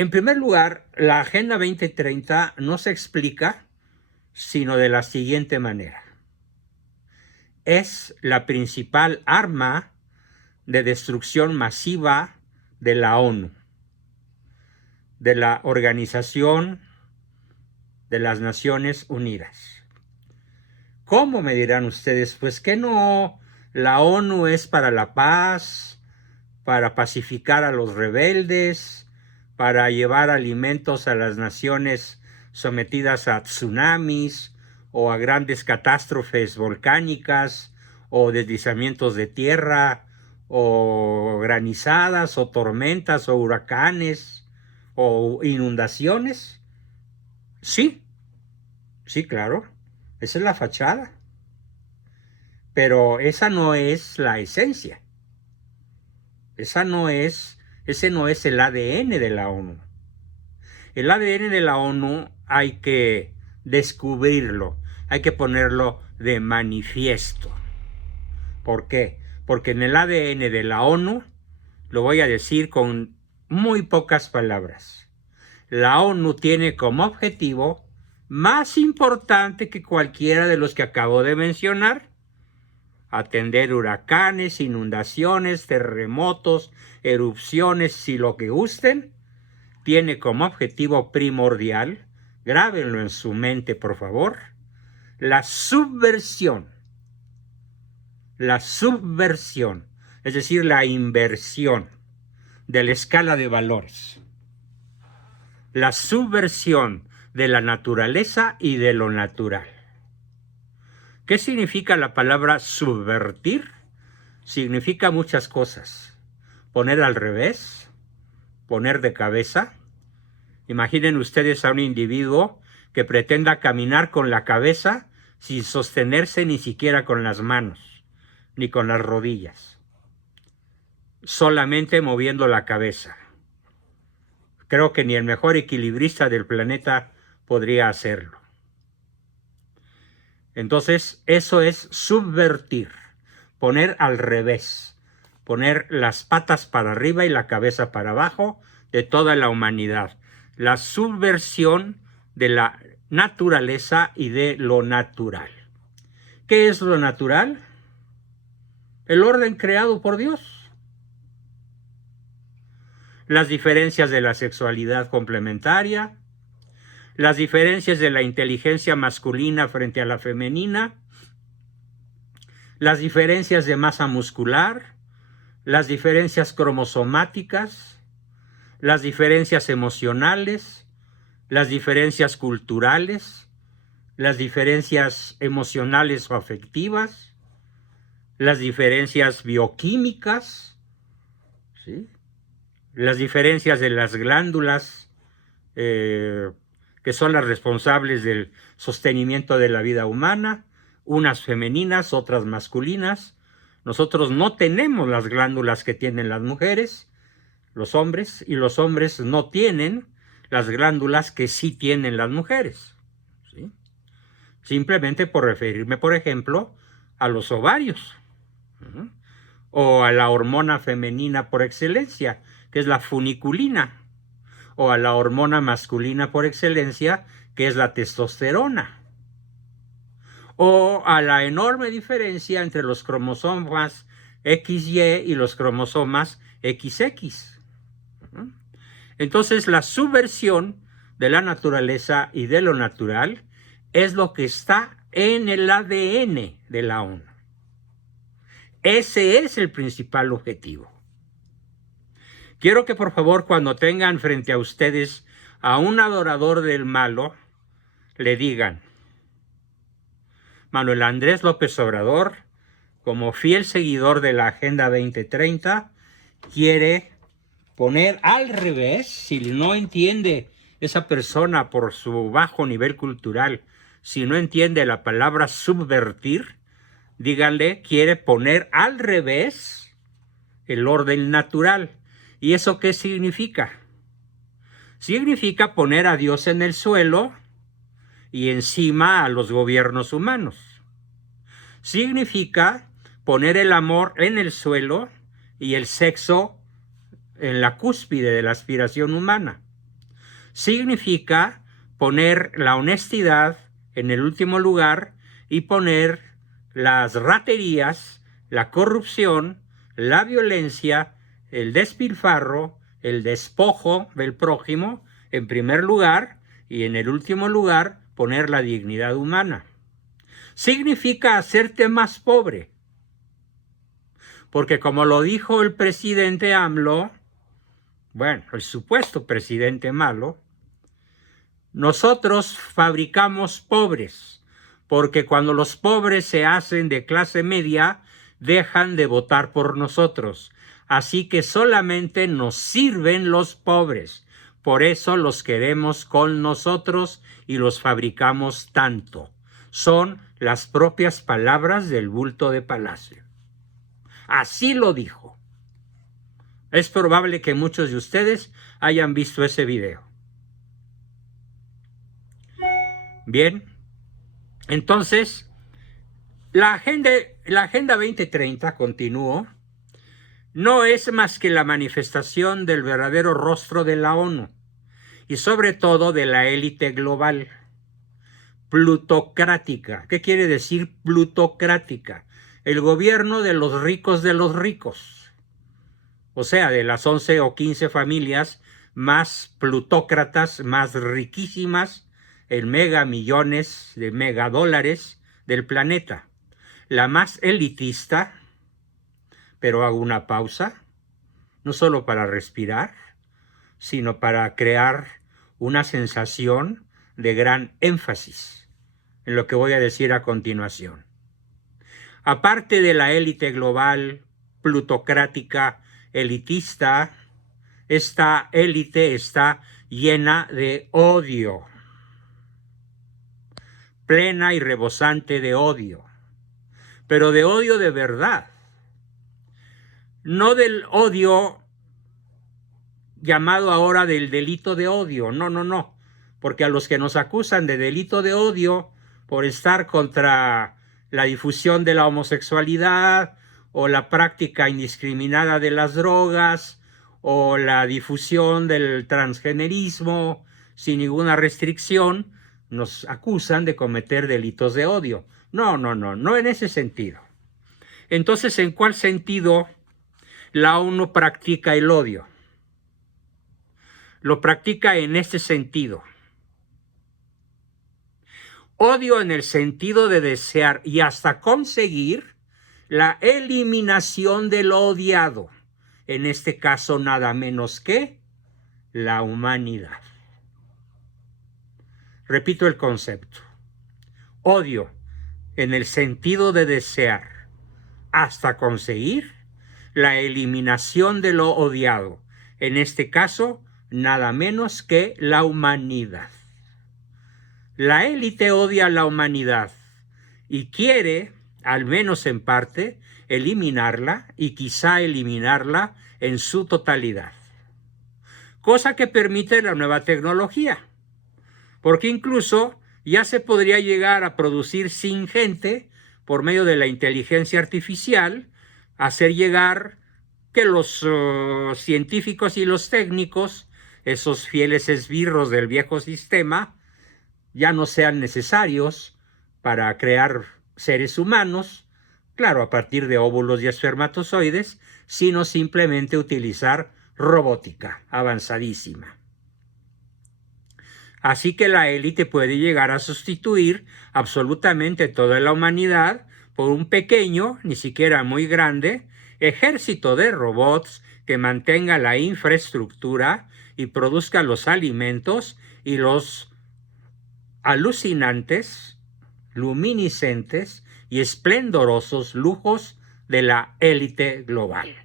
En primer lugar, la Agenda 2030 no se explica sino de la siguiente manera. Es la principal arma de destrucción masiva de la ONU, de la Organización de las Naciones Unidas. ¿Cómo, me dirán ustedes? Pues que no, la ONU es para la paz, para pacificar a los rebeldes, para llevar alimentos a las naciones sometidas a tsunamis o a grandes catástrofes volcánicas o deslizamientos de tierra o granizadas o tormentas o huracanes o inundaciones. Sí, sí, claro, esa es la fachada, pero esa no es la esencia. Ese no es el ADN de la ONU. El ADN de la ONU hay que descubrirlo, hay que ponerlo de manifiesto. ¿Por qué? Porque en el ADN de la ONU, lo voy a decir con muy pocas palabras, la ONU tiene como objetivo más importante que cualquiera de los que acabo de mencionar: atender huracanes, inundaciones, terremotos, erupciones, si lo que gusten. Tiene como objetivo primordial, grábenlo en su mente por favor, la subversión, es decir, la inversión de la escala de valores, la subversión de la naturaleza y de lo natural. ¿Qué significa la palabra subvertir? Significa muchas cosas. Poner al revés, poner de cabeza. Imaginen ustedes a un individuo que pretenda caminar con la cabeza sin sostenerse ni siquiera con las manos, ni con las rodillas, solamente moviendo la cabeza. Creo que ni el mejor equilibrista del planeta podría hacerlo. Entonces, eso es subvertir, poner al revés, poner las patas para arriba y la cabeza para abajo de toda la humanidad. La subversión de la naturaleza y de lo natural. ¿Qué es lo natural? El orden creado por Dios. Las diferencias de la sexualidad complementaria, las diferencias de la inteligencia masculina frente a la femenina, las diferencias de masa muscular, las diferencias cromosomáticas, las diferencias emocionales, las diferencias culturales, las diferencias emocionales o afectivas, las diferencias bioquímicas, ¿sí? Las diferencias de las glándulas que son las responsables del sostenimiento de la vida humana, unas femeninas, otras masculinas. Nosotros no tenemos las glándulas que tienen las mujeres, los hombres, y los hombres no tienen las glándulas que sí tienen las mujeres, ¿sí? Simplemente por referirme, por ejemplo, a los ovarios, ¿sí? O a la hormona femenina por excelencia, que es la funiculina, o a la hormona masculina por excelencia, que es la testosterona, o a la enorme diferencia entre los cromosomas XY y los cromosomas XX. Entonces, la subversión de la naturaleza y de lo natural es lo que está en el ADN de la ONU. Ese es el principal objetivo. Quiero que por favor, cuando tengan frente a ustedes a un adorador del malo, le digan: Manuel Andrés López Obrador, como fiel seguidor de la Agenda 2030, quiere poner al revés. Si no entiende esa persona por su bajo nivel cultural, si no entiende la palabra subvertir, díganle, quiere poner al revés el orden natural. ¿Y eso qué significa? Significa poner a Dios en el suelo y encima a los gobiernos humanos. Significa poner el amor en el suelo y el sexo en la cúspide de la aspiración humana. Significa poner la honestidad en el último lugar y poner las raterías, la corrupción, la violencia, el despilfarro, el despojo del prójimo en primer lugar y en el último lugar poner la dignidad humana. Significa hacerte más pobre, porque como lo dijo el presidente AMLO, bueno, el supuesto presidente malo, nosotros fabricamos pobres, porque cuando los pobres se hacen de clase media, dejan de votar por nosotros. Así que solamente nos sirven los pobres. Por eso los queremos con nosotros y los fabricamos tanto. Son las propias palabras del bulto de Palacio. Así lo dijo. Es probable que muchos de ustedes hayan visto ese video. Bien, entonces, la Agenda 2030, continúo, no es más que la manifestación del verdadero rostro de la ONU y sobre todo de la élite global, plutocrática. ¿Qué quiere decir plutocrática? El gobierno de los ricos, o sea, de las 11 o 15 familias más plutócratas, más riquísimas en megamillones de megadólares del planeta. La más elitista, pero hago una pausa, no solo para respirar, sino para crear una sensación de gran énfasis en lo que voy a decir a continuación. Aparte de la élite global, plutocrática, elitista, esta élite está llena de odio, plena y rebosante de odio, pero de odio de verdad, no del odio llamado ahora del delito de odio, no, porque a los que nos acusan de delito de odio por estar contra la difusión de la homosexualidad o la práctica indiscriminada de las drogas o la difusión del transgenerismo sin ninguna restricción, nos acusan de cometer delitos de odio. No en ese sentido. Entonces, ¿en cuál sentido la ONU practica el odio? Lo practica en este sentido. Odio en el sentido de desear y hasta conseguir la eliminación del odiado. En este caso, nada menos que la humanidad. Repito el concepto. Odio en el sentido de desear hasta conseguir la eliminación de lo odiado. En este caso, nada menos que la humanidad. La élite odia a la humanidad y quiere, al menos en parte, eliminarla y quizá eliminarla en su totalidad. Cosa que permite la nueva tecnología, porque incluso ya se podría llegar a producir sin gente, por medio de la inteligencia artificial, hacer llegar que los científicos y los técnicos, esos fieles esbirros del viejo sistema, ya no sean necesarios para crear seres humanos, claro, a partir de óvulos y espermatozoides, sino simplemente utilizar robótica avanzadísima. Así que la élite puede llegar a sustituir absolutamente toda la humanidad por un pequeño, ni siquiera muy grande, ejército de robots que mantenga la infraestructura y produzca los alimentos y los alucinantes, luminiscentes y esplendorosos lujos de la élite global.